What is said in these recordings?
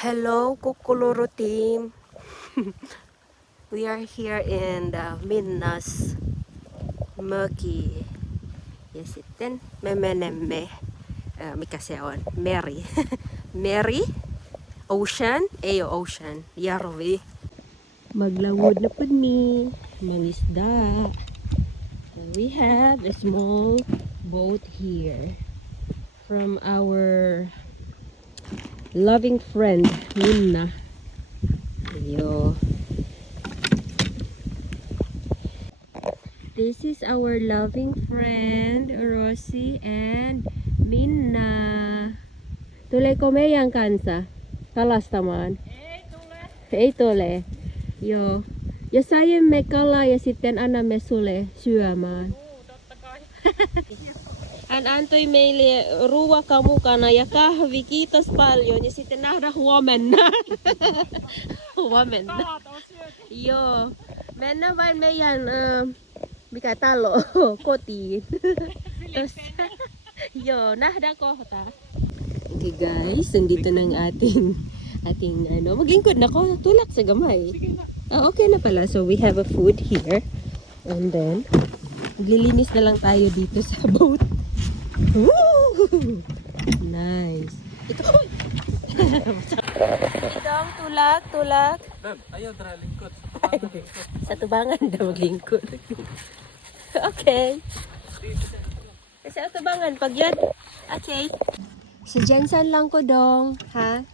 Hello, Kukuluro team. We are here in the Minnas Murky. Yes, itten me menemme on Meri. Meri Ocean, Ocean, Järvi. Maglawod na pud mi, mangisda. We have a small boat here from our loving friend Minna. Yo. This is our loving friend Rosie and Minna. Tuleeko meidän kanssa kalastamaan? Ei tule. Joo. Ja saimme kalaa ja sitten annamme sulle syömään. Totta kai. Hän antoi meille ruokaa mukana ja kahvi. Kiitos paljon. Ja sitten nähdään huomenna. Huomenna. Kalat on syöty. Joo. Mennään vain meidän mikä talo kotiin. Tossa. Joo, nähdään kohta. Okay guys, nandito na ang ating maglingkod na ko. Tulak sa gamay. Okay na pala. So we have a food here. And then, maglilinis na lang tayo dito sa boat. Woo! Nice. Ito. Itong tulak. Ayaw tara lingkod. Sa tubangan daw maglingkod. Okay. Sa tubangan pag yan. Okay. Sa Jensen lang ko dong, ha?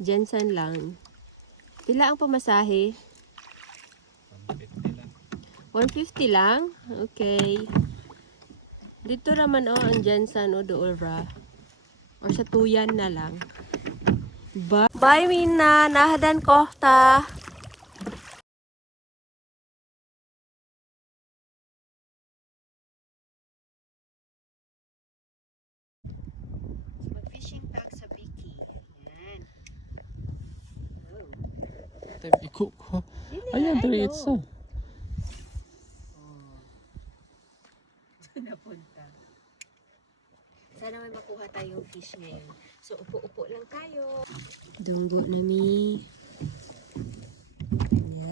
Jensen lang. Pila ang pamasahe? 150 lang. Okay. Dito naman ang Jensen o dool ra. Or sa Tuyan na lang. Bye Minna, nahadan ko ta. Mag-fishing tag sa Biki. Yan. Iko ko. Ayan, diretso. Napunta. Sana may makuha tayong fish ngayon. So, upo-upo lang tayo. Dunggo na mi.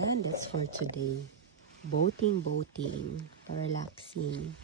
Yan, that's for today. Boating. Relaxing.